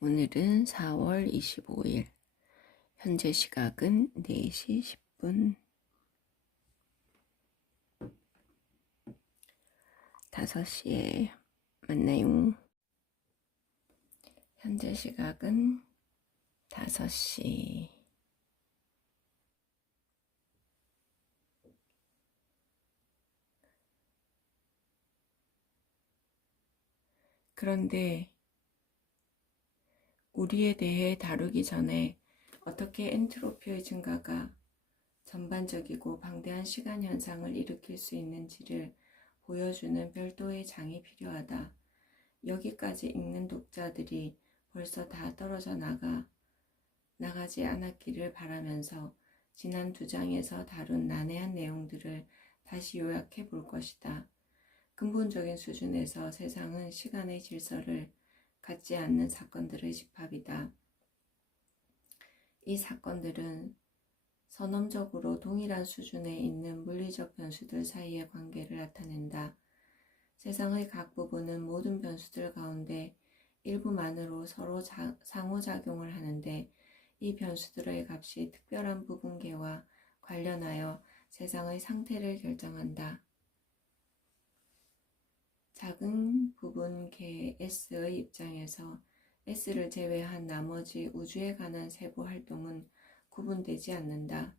오늘은 4월 25일, 현재 시각은 4시 10분, 5시에 만나요. 현재 시각은 5시. 그런데 우리에 대해 다루기 전에 어떻게 엔트로피의 증가가 전반적이고 방대한 시간 현상을 일으킬 수 있는지를 보여주는 별도의 장이 필요하다. 여기까지 읽는 독자들이 벌써 다 떨어져 나가지 않았기를 바라면서 지난 2장에서 다룬 난해한 내용들을 다시 요약해 볼 것이다. 근본적인 수준에서 세상은 시간의 질서를 갖지 않는 사건들의 집합이다. 이 사건들은 선험적으로 동일한 수준에 있는 물리적 변수들 사이의 관계를 나타낸다. 세상의 각 부분은 모든 변수들 가운데 일부만으로 서로 상호작용을 하는데 이 변수들의 값이 특별한 부분계와 관련하여 세상의 상태를 결정한다. 작은 부분계 S의 입장에서 S를 제외한 나머지 우주에 관한 세부 활동은 구분되지 않는다.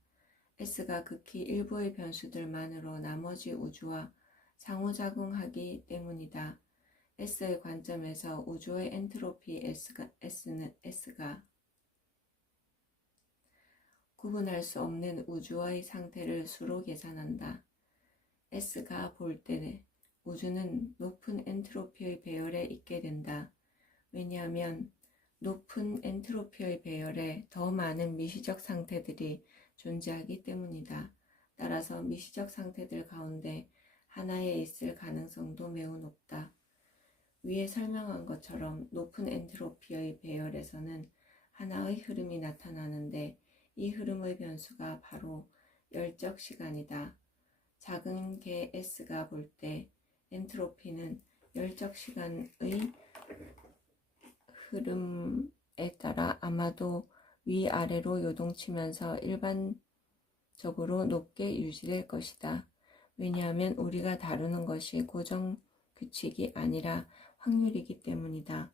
S가 극히 일부의 변수들만으로 나머지 우주와 상호작용하기 때문이다. S의 관점에서 우주의 엔트로피 S가 구분할 수 없는 우주의 상태를 수로 계산한다. S가 볼 때 우주는 높은 엔트로피의 배열에 있게 된다. 왜냐하면 높은 엔트로피의 배열에 더 많은 미시적 상태들이 존재하기 때문이다. 따라서 미시적 상태들 가운데 하나에 있을 가능성도 매우 높다. 위에 설명한 것처럼 높은 엔트로피의 배열에서는 하나의 흐름이 나타나는데 이 흐름의 변수가 바로 열적 시간이다. 작은 개 S가 볼 때 엔트로피는 열적 시간의 흐름에 따라 아마도 위아래로 요동치면서 일반적으로 높게 유지될 것이다. 왜냐하면 우리가 다루는 것이 고정 규칙이 아니라 확률이기 때문이다.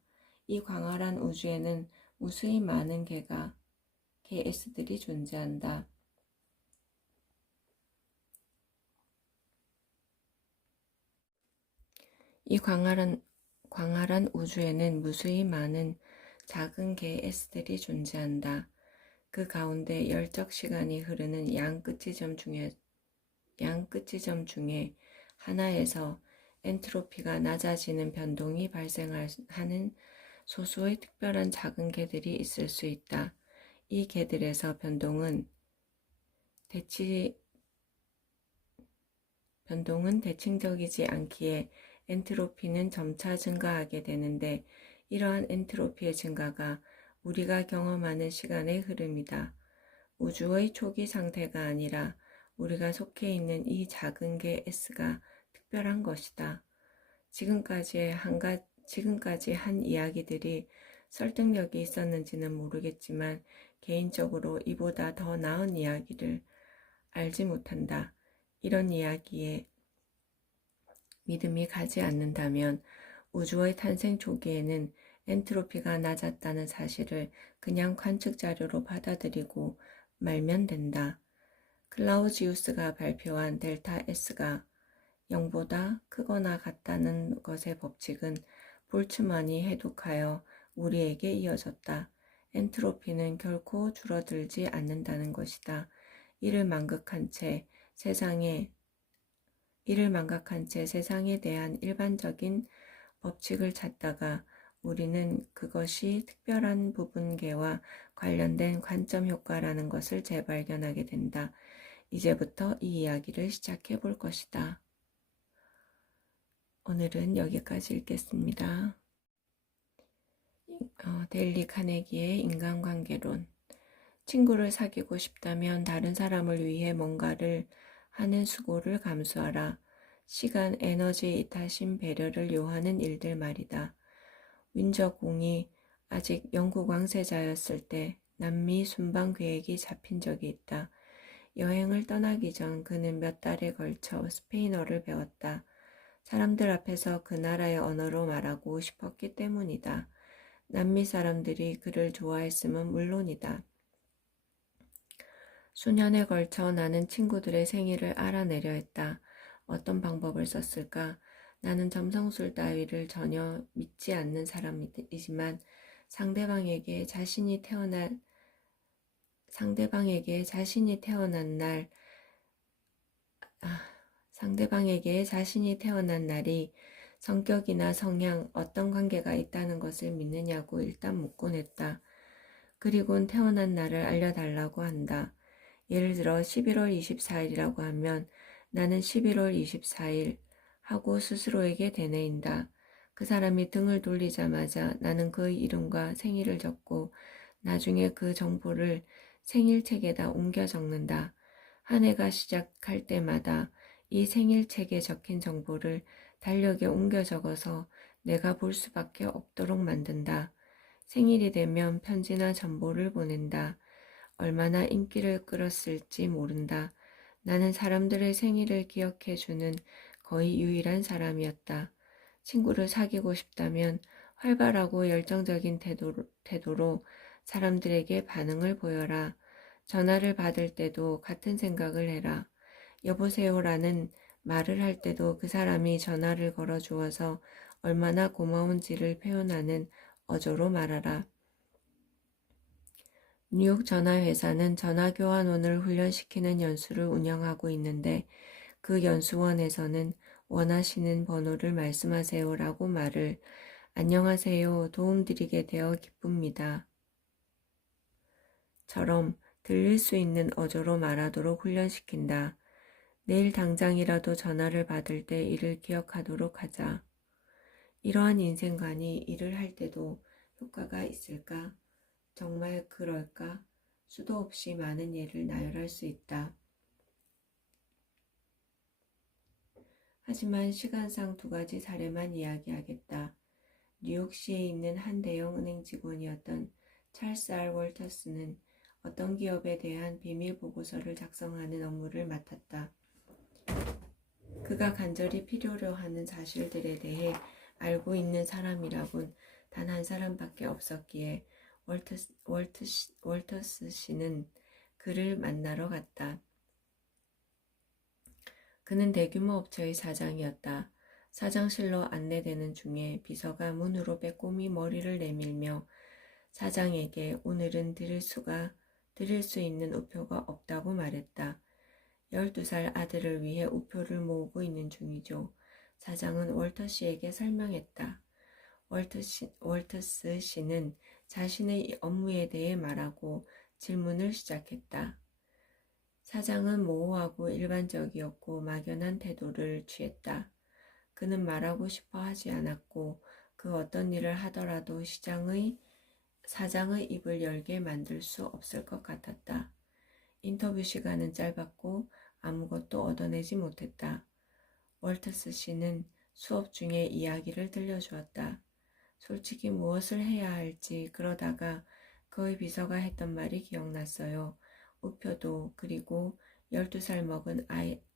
이 광활한 우주에는 무수히 많은 개 S들이 존재한다. 이 광활한 우주에는 무수히 많은 작은 개 S들이 존재한다. 그 가운데 열적 시간이 흐르는 양 끝지점 중에 하나에서 엔트로피가 낮아지는 변동이 발생하는 소수의 특별한 작은 개들이 있을 수 있다. 이 개들에서 변동은 대칭적이지 않기에 엔트로피는 점차 증가하게 되는데 이러한 엔트로피의 증가가 우리가 경험하는 시간의 흐름이다. 우주의 초기 상태가 아니라 우리가 속해 있는 이 작은 개 S가 특별한 것이다. 지금까지 한 이야기들이 설득력이 있었는지는 모르겠지만 개인적으로 이보다 더 나은 이야기를 알지 못한다. 이런 이야기에 믿음이 가지 않는다면 우주의 탄생 초기에는 엔트로피가 낮았다는 사실을 그냥 관측 자료로 받아들이고 말면 된다. 클라우지우스가 발표한 델타 S가 0보다 크거나 같다는 것의 법칙은 볼츠만이 해독하여 우리에게 이어졌다. 엔트로피는 결코 줄어들지 않는다는 것이다. 이를 망각한 채 세상에 대한 일반적인 법칙을 찾다가 우리는 그것이 특별한 부분계와 관련된 관점 효과라는 것을 재발견하게 된다. 이제부터 이 이야기를 시작해 볼 것이다. 오늘은 여기까지 읽겠습니다. 데일리 카네기의 인간관계론. 친구를 사귀고 싶다면 다른 사람을 위해 뭔가를 하는 수고를 감수하라. 시간, 에너지, 이타심, 배려를 요하는 일들 말이다. 윈저 공이 아직 영국 왕세자였을 때 남미 순방 계획이 잡힌 적이 있다. 여행을 떠나기 전 그는 몇 달에 걸쳐 스페인어를 배웠다. 사람들 앞에서 그 나라의 언어로 말하고 싶었기 때문이다. 남미 사람들이 그를 좋아했음은 물론이다. 수년에 걸쳐 나는 친구들의 생일을 알아내려 했다. 어떤 방법을 썼을까? 나는 점성술 따위를 전혀 믿지 않는 사람이지만 상대방에게 자신이 태어난 날이 성격이나 성향, 어떤 관계가 있다는 것을 믿느냐고 일단 묻곤 했다. 그리곤 태어난 날을 알려달라고 한다. 예를 들어 11월 24일이라고 하면 나는 11월 24일 하고 스스로에게 되뇌인다. 그 사람이 등을 돌리자마자 나는 그의 이름과 생일을 적고 나중에 그 정보를 생일책에다 옮겨 적는다. 한 해가 시작할 때마다 이 생일책에 적힌 정보를 달력에 옮겨 적어서 내가 볼 수밖에 없도록 만든다. 생일이 되면 편지나 전보를 보낸다. 얼마나 인기를 끌었을지 모른다. 나는 사람들의 생일을 기억해주는 거의 유일한 사람이었다. 친구를 사귀고 싶다면 활발하고 열정적인 태도로 사람들에게 반응을 보여라. 전화를 받을 때도 같은 생각을 해라. 여보세요라는 말을 할 때도 그 사람이 전화를 걸어주어서 얼마나 고마운지를 표현하는 어조로 말하라. 뉴욕 전화회사는 전화교환원을 훈련시키는 연수를 운영하고 있는데 그 연수원에서는 원하시는 번호를 말씀하세요라고 말을 안녕하세요, 도움드리게 되어 기쁩니다. 처럼 들릴 수 있는 어조로 말하도록 훈련시킨다. 내일 당장이라도 전화를 받을 때 이를 기억하도록 하자. 이러한 인생관이 일을 할 때도 효과가 있을까? 정말 그럴까? 수도 없이 많은 예를 나열할 수 있다. 하지만 시간상 2가지 사례만 이야기하겠다. 뉴욕시에 있는 한 대형 은행 직원이었던 찰스 R. 월터스는 어떤 기업에 대한 비밀 보고서를 작성하는 업무를 맡았다. 그가 간절히 필요로 하는 사실들에 대해 알고 있는 사람이라곤 단 한 사람밖에 없었기에 월터스 씨는 그를 만나러 갔다. 그는 대규모 업체의 사장이었다. 사장실로 안내되는 중에 비서가 문으로 빼꼼히 머리를 내밀며 사장에게 오늘은 드릴 수 있는 우표가 없다고 말했다. 12살 아들을 위해 우표를 모으고 있는 중이죠. 사장은 월터 씨에게 설명했다. 월터스 씨는 자신의 업무에 대해 말하고 질문을 시작했다. 사장은 모호하고 일반적이었고 막연한 태도를 취했다. 그는 말하고 싶어 하지 않았고 그 어떤 일을 하더라도 사장의 입을 열게 만들 수 없을 것 같았다. 인터뷰 시간은 짧았고 아무것도 얻어내지 못했다. 월터스 씨는 수업 중에 이야기를 들려주었다. 솔직히 무엇을 해야 할지 그러다가 그의 비서가 했던 말이 기억났어요. 우표도 그리고 12살 먹은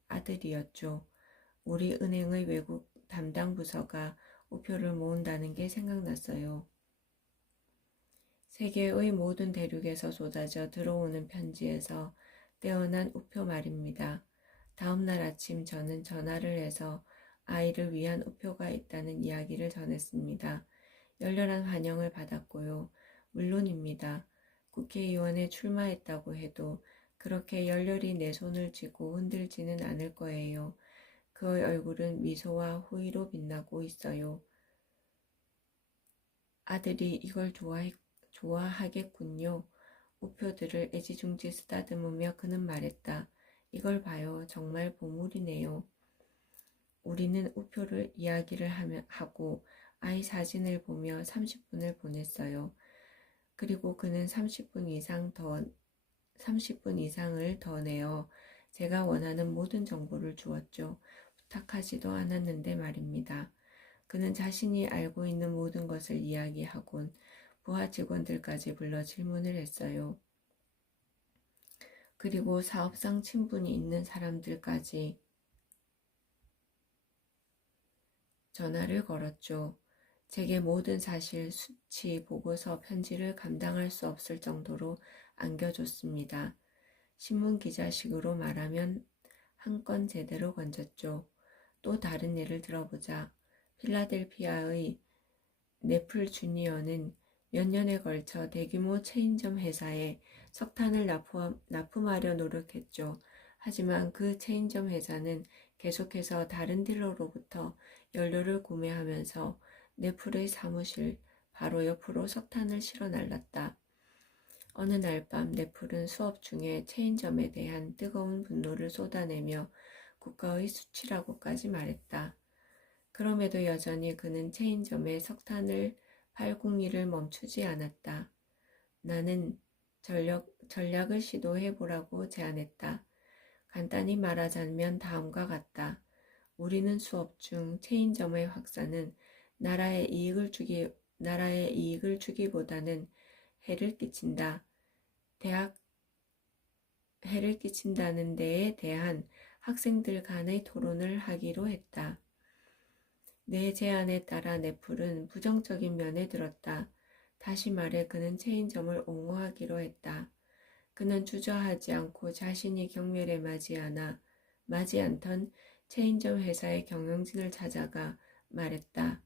아들이었죠. 우리 은행의 외국 담당 부서가 우표를 모은다는 게 생각났어요. 세계의 모든 대륙에서 쏟아져 들어오는 편지에서 떼어난 우표 말입니다. 다음 날 아침 저는 전화를 해서 아이를 위한 우표가 있다는 이야기를 전했습니다. 열렬한 환영을 받았고요. 물론입니다. 국회의원에 출마했다고 해도 그렇게 열렬히 내 손을 쥐고 흔들지는 않을 거예요. 그의 얼굴은 미소와 호의로 빛나고 있어요. 아들이 이걸 좋아하겠군요. 우표들을 애지중지 쓰다듬으며 그는 말했다. 이걸 봐요. 정말 보물이네요. 우리는 우표를 이야기를 하고 아이 사진을 보며 30분을 보냈어요. 그리고 그는 30분 이상을 더 내어 제가 원하는 모든 정보를 주었죠. 부탁하지도 않았는데 말입니다. 그는 자신이 알고 있는 모든 것을 이야기하곤 부하 직원들까지 불러 질문을 했어요. 그리고 사업상 친분이 있는 사람들까지 전화를 걸었죠. 제게 모든 사실, 수치, 보고서, 편지를 감당할 수 없을 정도로 안겨줬습니다. 신문기자식으로 말하면 한 건 제대로 건졌죠. 또 다른 예를 들어보자. 필라델피아의 네플 주니어는 몇 년에 걸쳐 대규모 체인점 회사에 석탄을 납품하려 노력했죠. 하지만 그 체인점 회사는 계속해서 다른 딜러로부터 연료를 구매하면서 네플의 사무실 바로 옆으로 석탄을 실어 날랐다. 어느 날 밤 네플은 수업 중에 체인점에 대한 뜨거운 분노를 쏟아내며 국가의 수치라고까지 말했다. 그럼에도 여전히 그는 체인점에 석탄을 팔 일을 멈추지 않았다. 나는 전략을 시도해보라고 제안했다. 간단히 말하자면 다음과 같다. 우리는 수업 중 체인점의 확산은 나라의 이익을 주기보다는 해를 끼친다는 데에 대한 학생들 간의 토론을 하기로 했다. 내 제안에 따라 네플은 부정적인 면에 들었다. 다시 말해 그는 체인점을 옹호하기로 했다. 그는 주저하지 않고 자신이 경멸에 맞지 않던 체인점 회사의 경영진을 찾아가 말했다.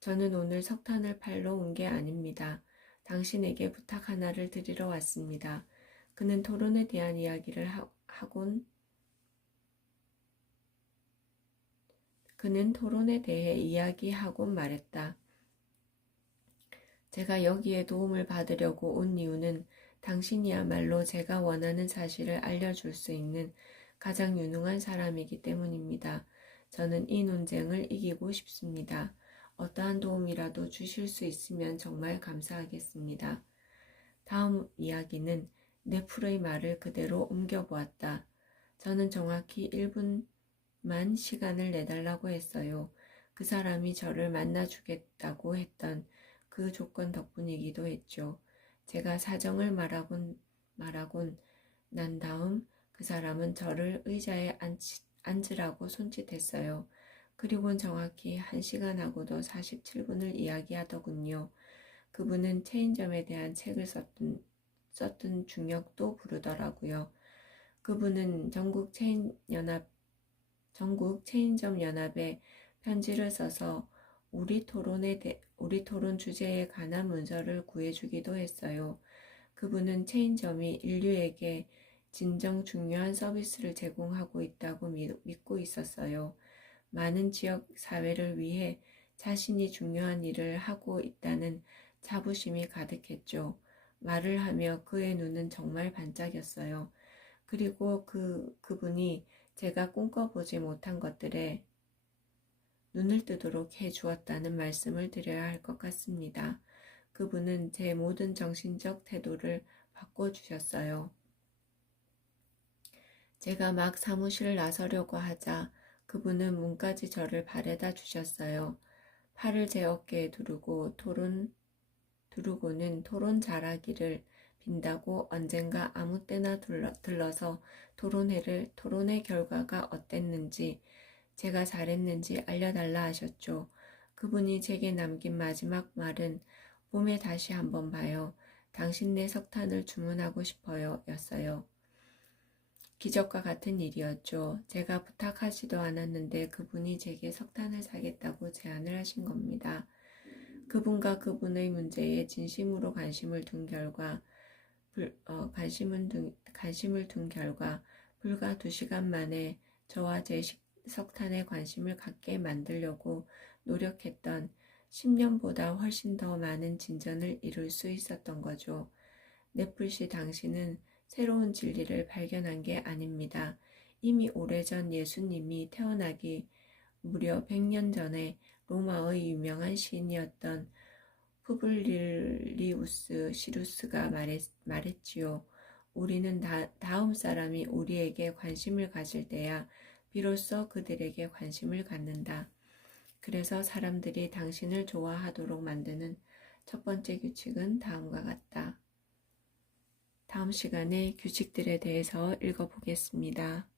저는 오늘 석탄을 팔러 온 게 아닙니다. 당신에게 부탁 하나를 드리러 왔습니다. 그는 토론에 대한 이야기를 그는 토론에 대해 이야기하곤 말했다. 제가 여기에 도움을 받으려고 온 이유는 당신이야말로 제가 원하는 사실을 알려줄 수 있는 가장 유능한 사람이기 때문입니다. 저는 이 논쟁을 이기고 싶습니다. 어떠한 도움이라도 주실 수 있으면 정말 감사하겠습니다. 다음 이야기는 네플의 말을 그대로 옮겨보았다. 저는 정확히 1분만 시간을 내달라고 했어요. 그 사람이 저를 만나주겠다고 했던 그 조건 덕분이기도 했죠. 제가 사정을 말하곤 난 다음 그 사람은 저를 의자에 앉으라고 손짓했어요. 그리고는 정확히 1시간하고도 47분을 이야기하더군요. 그분은 체인점에 대한 책을 썼던 중역도 부르더라고요. 그분은 전국 체인점 연합에 편지를 써서 우리 토론 주제에 관한 문서를 구해주기도 했어요. 그분은 체인점이 인류에게 진정 중요한 서비스를 제공하고 있다고 믿고 있었어요. 많은 지역 사회를 위해 자신이 중요한 일을 하고 있다는 자부심이 가득했죠. 말을 하며 그의 눈은 정말 반짝였어요. 그리고 그분이 제가 꿈꿔보지 못한 것들에 눈을 뜨도록 해주었다는 말씀을 드려야 할 것 같습니다. 그분은 제 모든 정신적 태도를 바꿔주셨어요. 제가 막 사무실을 나서려고 하자 그분은 문까지 저를 바래다 주셨어요. 팔을 제 어깨에 두르고는 토론 잘하기를 빈다고 언젠가 아무 때나 들러서 토론의 결과가 어땠는지 제가 잘했는지 알려달라 하셨죠. 그분이 제게 남긴 마지막 말은 봄에 다시 한번 봐요. 당신네 석탄을 주문하고 싶어요 였어요. 기적과 같은 일이었죠. 제가 부탁하지도 않았는데 그분이 제게 석탄을 사겠다고 제안을 하신 겁니다. 그분과 그분의 문제에 진심으로 관심을 둔 결과 불과 2시간 만에 저와 제 석탄에 관심을 갖게 만들려고 노력했던 10년보다 훨씬 더 많은 진전을 이룰 수 있었던 거죠. 네플씨 당신은 새로운 진리를 발견한 게 아닙니다. 이미 오래전 예수님이 태어나기 무려 100년 전에 로마의 유명한 시인이었던 푸블리우스 시루스가 말했지요. 우리는 다음 사람이 우리에게 관심을 가질 때야 비로소 그들에게 관심을 갖는다. 그래서 사람들이 당신을 좋아하도록 만드는 첫 번째 규칙은 다음과 같다. 다음 시간에 규칙들에 대해서 읽어보겠습니다.